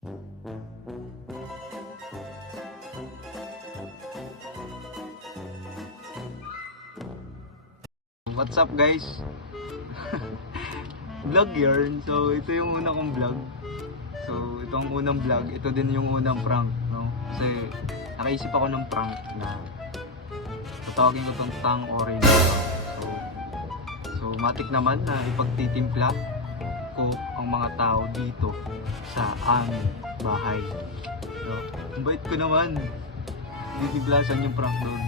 What's up guys? Vlog yarn. So ito yung unang kong vlog. So ito ang unang vlog. Ito din yung unang prank, no? Kasi nakaisip ako ng prank na tatawagin ko tong Tang Orange. So matik naman na ipagtitimpla ko ang mga tao dito sa aming bahay. So ang bait ko naman. Titiblasan yung prank doon.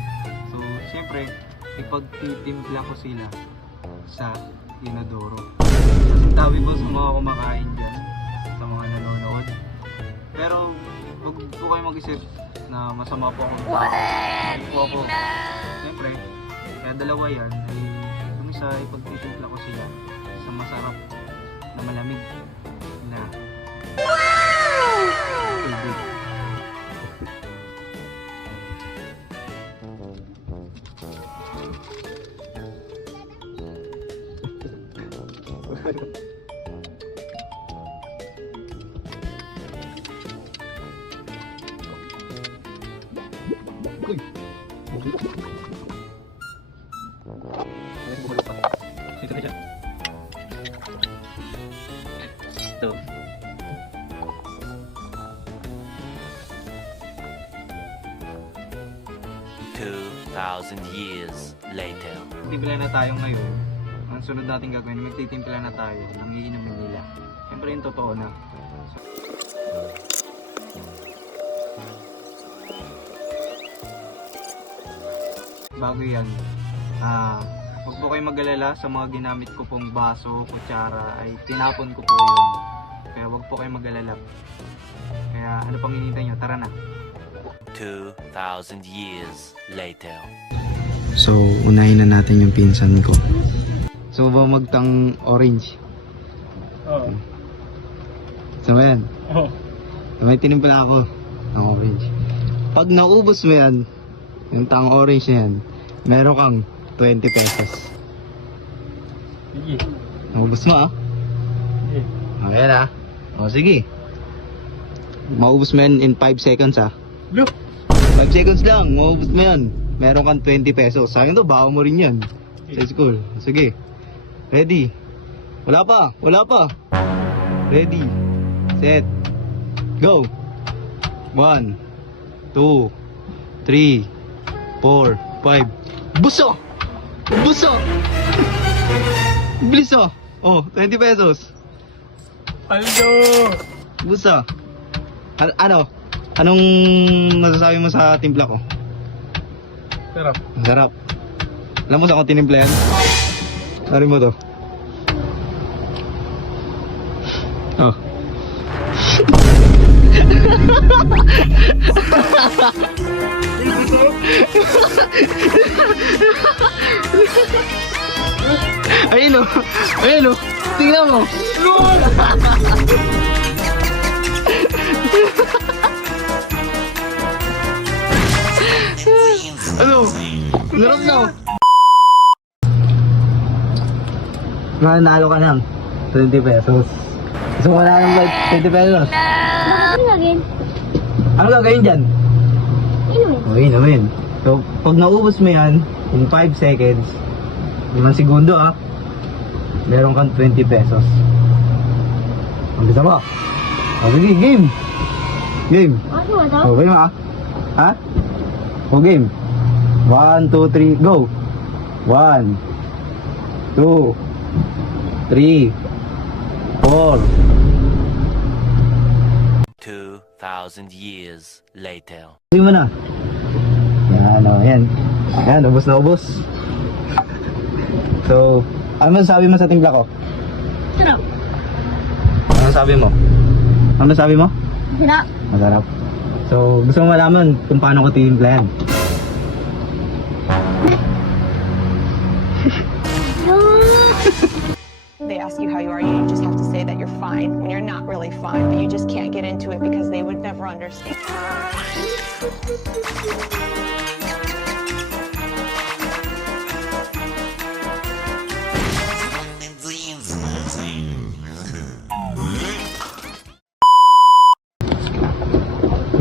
So syempre ipagtitimpla ko sila sa inodoro. Tabi po sa mga kumakain dyan, sa mga nanonood. Pero huwag po kayo mag-isip na masama po ako. Hindi po ako. Siyempre, kaya dalawa yan ay yung isa ipagtitimpla ko sila sa masarap na malamig na tubig. Uy! Ito na siya. Ito. Years later. Timpla na tayo ngayon. Ang sunod natin gagawin, magtitimpla na tayo ng iinumin nila. Siyempre yung totoo na. Bago yan, huwag po kayo mag-alala sa mga ginamit ko pong baso, kutsara, ay tinapon ko po yun. Kaya huwag po kayo mag-alala. Kaya ano pang hinihintay nyo? Tara na! 2,000 years later. So, unahin na natin yung pinsan ko. So, ba magtang orange? Oo. So, ayan. Oo. May tinimpla ako ng orange. Pag naubos mo yan, yung tang orange na yan, meron kang 20 pesos. Sige. Naubos mo ah. Sige. Ayan ah. O sige. Maubos mo yan in 5 seconds ah. Look! 5 seconds lang, maubos mo yan. Meron kang 20 pesos. Sayang to, bawa mo rin yan. Sa school. Sige. Ready? Wala pa. Wala pa. Ready. Set. Go. 1, 2, 3, 4, 5. Buso! Buso! Bilis oh! Oh, 20 pesos. Aldo! Buso. Ano? Anong masasabi mo sa timpla ko? Sarap. Ang sarap. Alam mo saan ko tinimpla yan? Sari mo to. Oh. Ayun o. Ayun o. Tingnan mo. Ano? Larap na. Nanalo ka ng 20 pesos. Gusto mo na ng 20 pesos? Bakit lagin? Ano gagawin dyan? Inumin. O, inumin. So, pag naubos mo yan, in 5 seconds, 5 segundo ah, meron kang 20 pesos. Ang gusto mo? O, sige, game! Game! Ano ba ito? Okay mo ah? Ha? O, game! 1, 2, 3, go! 1, 2, 3, 4. 2,000 years later. Hindi mo na. Yan o, yan. Yan, ubos na ubos. So, ano sabi mo sa timpla ko? Sarap. Ano sabi mo? Ano sabi mo? Sarap. Masarap. So, gusto mo malaman kung paano ko tinimpla yan? They ask you how you are, you just have to say that you're fine when you're not really fine, but you just can't get into it because they would never understand.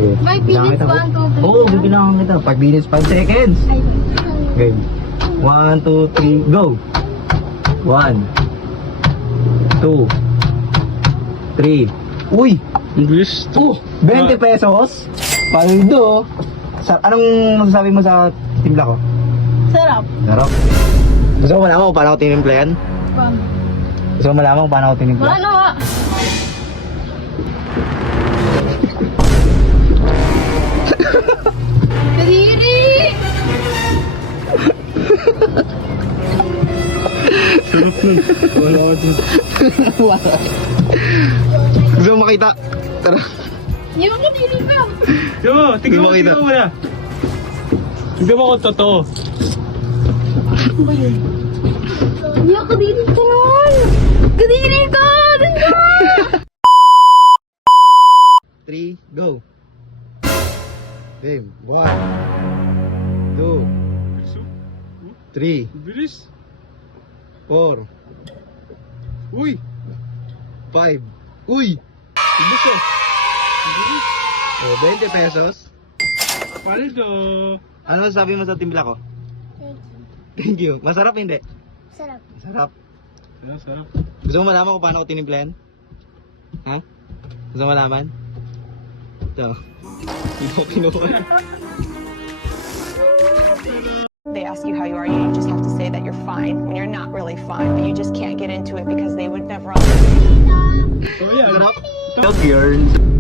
Okay. 5 minutes, 1, 2, 3. Oo, bibilangan kita. 5 minutes, 5 seconds. Ay, Game. 1, 2, 3, go! 1, 2, 3. Uy! English. 20 pesos? Paldo! Anong masasabi mo sa timpla ko? sarap. Sarap. Gusto mo malaman kung paano ako tinimpla yan? Paano? Gusto mo malaman kung paano ako tinimpla? Paano nga? Kadiri! Wala ko dun. Gusto mo makita? Tara. Yung kadiri ka. Yo, tignan mo, Hindi makita. tignan mo na. Tignan mo kung totoo. Ano ba yun? Hindi ako kadiri ka nun. Kadiri ka! Doon ka! 3, go! Game. 1, 2, 3, Bilis. 4, Uy. 5. Uy! Ibig eh. Oh, 20 pesos. Paldo. Ano sabi mo sa timpla ko? Thank you. Masarap hindi? Sarap. Masarap. Sarap. Gusto mo malaman kung paano ko tinimplahan? Ha? Gusto mo malaman? Ito. Ito kinuha. They ask you how you are, you just have to say that you're fine when you're not really fine, but you just can't get into it because they would never understand. Oh, yeah. Masarap? Dog yarn.